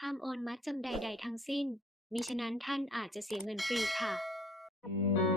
ห้ามโอนมัดจำใดๆทั้งสิ้น มิฉะนั้นท่านอาจจะเสียเงินฟรีค่ะ